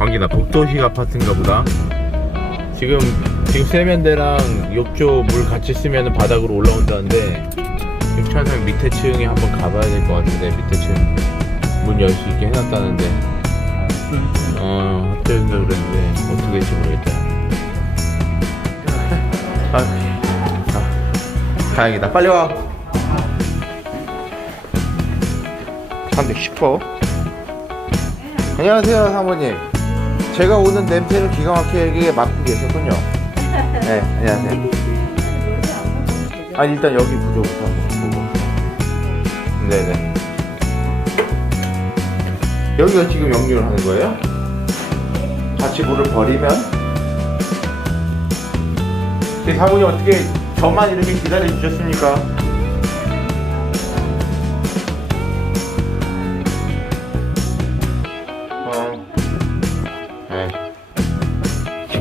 광기나 복도식 아파트인가 보다. 지금 지금 세면대랑 욕조 물 같이 쓰면 바닥으로 올라온다는데 지금 천상 밑에 층에 한번 가봐야 될 것 같은데 밑에 층문 열 수 있게 해놨다는데 어 어쩐다 그랬는데 어떻게 될지 모르겠다. 아, 아, 다행이다. 빨리 와. 310호. 안녕하세요, 사모님. 제가 오는 냄새를 기가 막히게 맡고 계셨군요. 네, 안녕하세요. 아니, 일단 여기 구조부터. 네네. 여기가 지금 역류를 하는 거예요? 같이 물을 버리면? 그 사모님 어떻게 저만 이렇게 기다려 주셨습니까?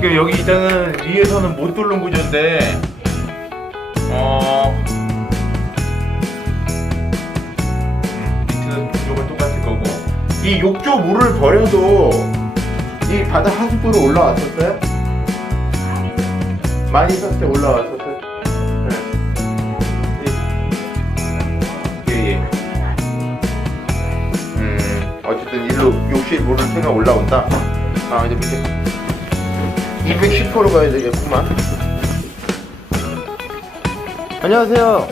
지금 여기 일단은 위에서는 못 뚫는 구조인데 어 음, 밑에는 구조가 똑같을 거고 이 욕조 물을 버려도 이 바다 하수도로 올라왔었어요? 많이 있었을 때 올라왔었어요? 네. 예, 예. 음, 어쨌든 일로 욕실 물을 새가 올라온다. 아, 이제 밑에 210호로 가야 되겠구만. 안녕하세요.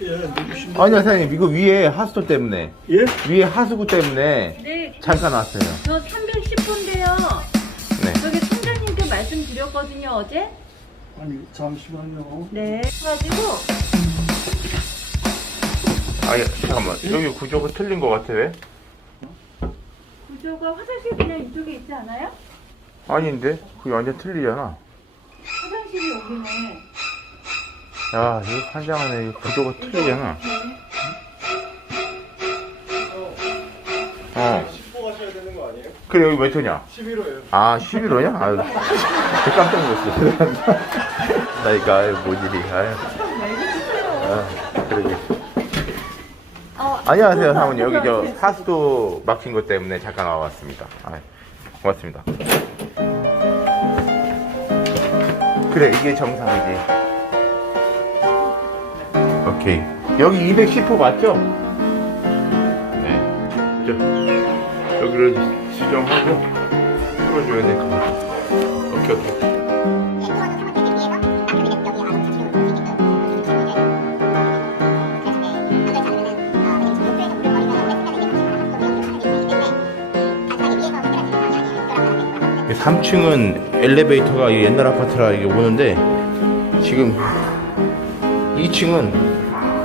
예, 누구십니까? 아니요, 사장님. 이거 위에 하수도 때문에. 예? 위에 하수구 때문에 네, 잠깐 왔어요. 저 310호인데요. 네. 저기 총장님께 말씀드렸거든요, 어제. 아니, 잠시만요. 네. 가지고 아, 예, 잠깐만. 여기 구조가 틀린 것 같아, 왜? 구조가 화장실 그냥 이쪽에 있지 않아요? 아닌데? 그게 완전 틀리잖아. 화장실이 여기네. 야, 이거 환장하네. 이거 구조가 틀리잖아. 어. 10호 하셔야 되는 거 아니에요? 그래, 여기 몇 호냐? 11호예요. 아, 11호냐? 아유, 깜짝 놀랐어. 나 이거, 아유, 뭔 일이, 아유. 아, 그러게. 어, 안녕하세요, 사모님. 여기 저 하수도 막힌 것 때문에 잠깐 와봤습니다. 아, 고맙습니다. 그래, 이게 정상이지. 오케이. 여기 210호 맞죠? 네. 저, 여기를 지정하고 풀어줘야 될 것 같아. 오케이, 오케이. 3층은 엘리베이터가 이 옛날 아파트라 이게 오는데 지금 2층은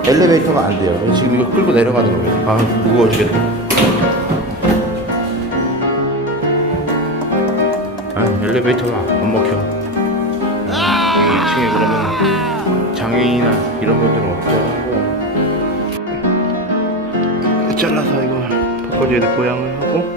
엘리베이터가 안 돼요. 지금 이거 끌고 내려가는 거예요. 아 무거워 죽겠네. 아 엘리베이터가 안 먹혀. 여기 2층에 그러면 장애인이나 이런 분들은 없어가지고 잘라서 이거 바꿔줘야 돼 고양을 하고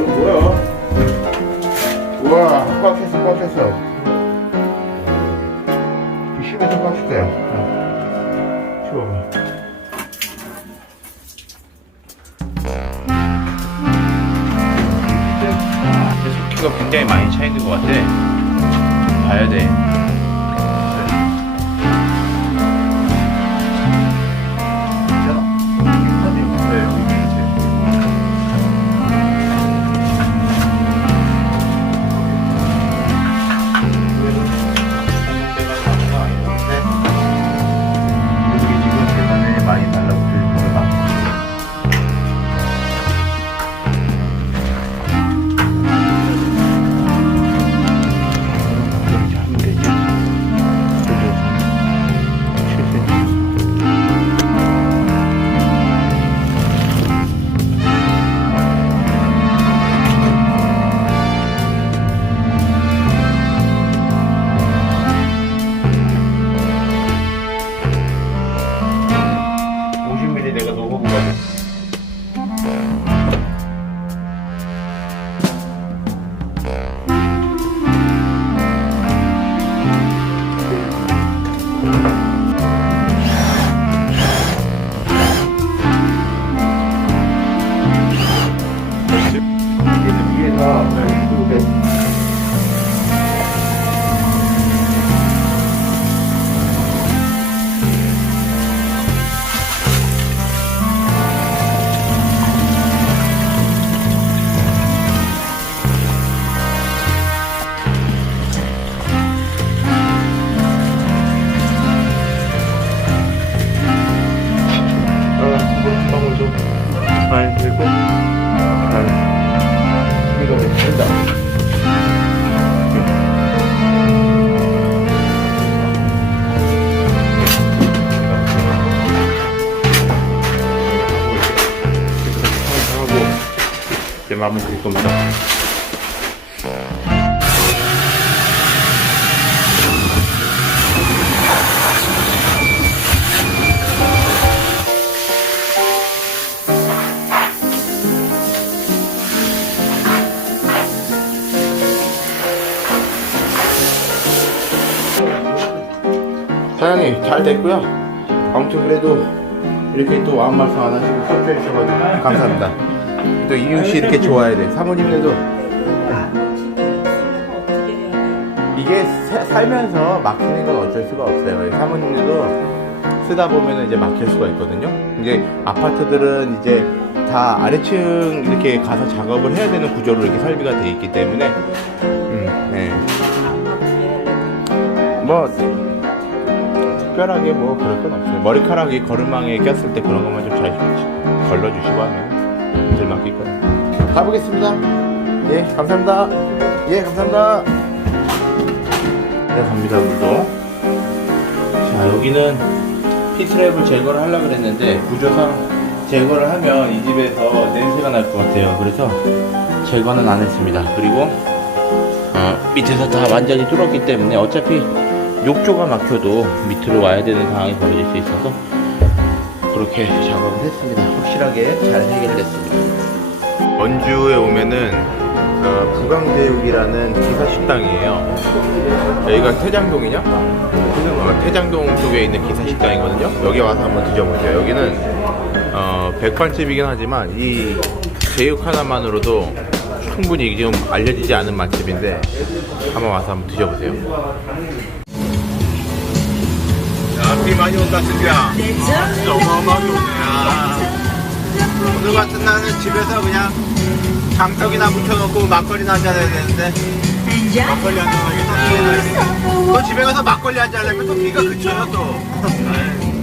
이거 뭐야? 우와, 꽉 했어, 꽉 했어. 심해서 꽉 했어요. 치워봐. 속기가 굉장히 많이 차 있는 것 같아. 봐야 돼. 마무리 드릴 겁니다. 사장님 잘 됐고요. 아무튼 그래도 이렇게 또 아무 말씀 안 하시고 협조해 주셔가지고 감사합니다 또 이웃이 이렇게 좋아야 돼. 사모님네도 이게 사- 살면서 막히는 건 어쩔 수가 없어요. 사모님들도 쓰다 보면은 이제 막힐 수가 있거든요. 이제 아파트들은 이제 다 아래층 이렇게 가서 작업을 해야 되는 구조로 이렇게 설비가 돼 있기 때문에. 음, 네. 뭐 특별하게 뭐 그럴 건 없어요. 머리카락이 거름망에 꼈을 때 그런 것만 좀 잘 걸러주시고 하면 들 맡길 거예요. 가보겠습니다. 예, 감사합니다. 예, 감사합니다. 네, 갑니다, 물도. 자, 여기는 피트랩을 제거를 하려고 그랬는데 구조상 제거를 하면 이 집에서 냄새가 날 것 같아요. 그래서 제거는 안 했습니다. 그리고 어, 밑에서 다 완전히 뚫었기 때문에 어차피 욕조가 막혀도 밑으로 와야 되는 상황이 벌어질 수 있어서 그렇게 작업을 했습니다. 확실하게 잘 해결됐습니다. 원주에 오면은 어, 부강제육이라는 기사 식당이에요. 여기가 태장동이냐? 어, 태장동 쪽에 있는 기사 식당이거든요. 여기 와서 한번 드셔보세요. 여기는 어, 백반집이긴 하지만 이 제육 하나만으로도 충분히 지금 알려지지 않은 맛집인데 한번 와서 한번 드셔보세요. 야, 비 많이 온다, 승규야. 어마어마하게 오네. 야. 오늘 같은 날은 집에서 그냥 장떡이나 묻혀놓고 막걸리나 한잔 해야 되는데 막걸리 한잔 하겠다. 또 집에 가서 막걸리 한잔 하려면 또 비가 그쳐요 또.